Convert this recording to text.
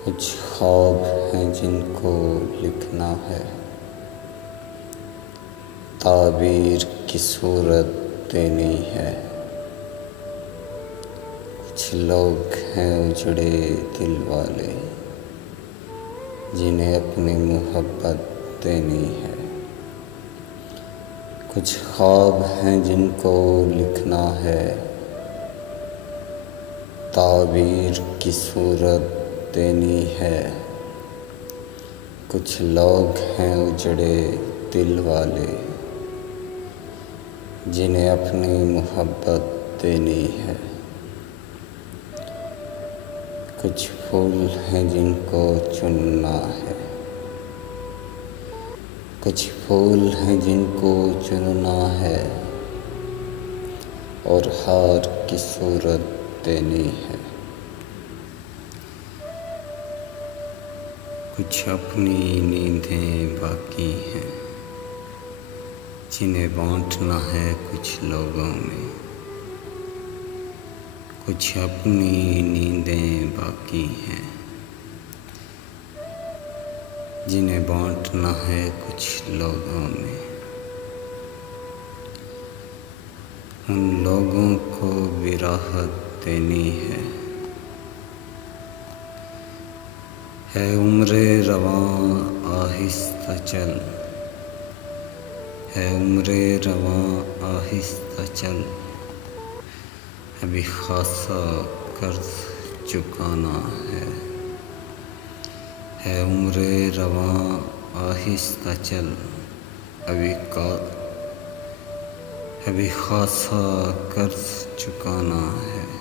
कुछ ख्वाब हैं जिनको लिखना है, ताबीर की सूरत देनी है। कुछ लोग हैं उजड़े दिल वाले, जिन्हें अपनी मोहब्बत देनी है। कुछ ख्वाब हैं जिनको लिखना है, ताबीर की सूरत देनी है। कुछ लोग हैं उजड़े दिल वाले, जिन्हें अपनी मोहब्बत देनी है। कुछ फूल हैं जिनको चुनना है, कुछ फूल हैं जिनको चुनना है, और हार की सूरत देनी है। कुछ अपनी नींदें बाकी हैं, जिन्हें बांटना है कुछ लोगों में। कुछ अपनी नींदें बाकी हैं, जिन्हें बांटना है कुछ लोगों में। उन लोगों को भी राहत देनी है उम्रे रवां आहिस्ता चल, है उम्रे रवां आहिस्ता चल। अभी खासा कर्ज चुकाना है उम्रे रवां आहिस्ता चल। अभी खासा कर्ज चुकाना है।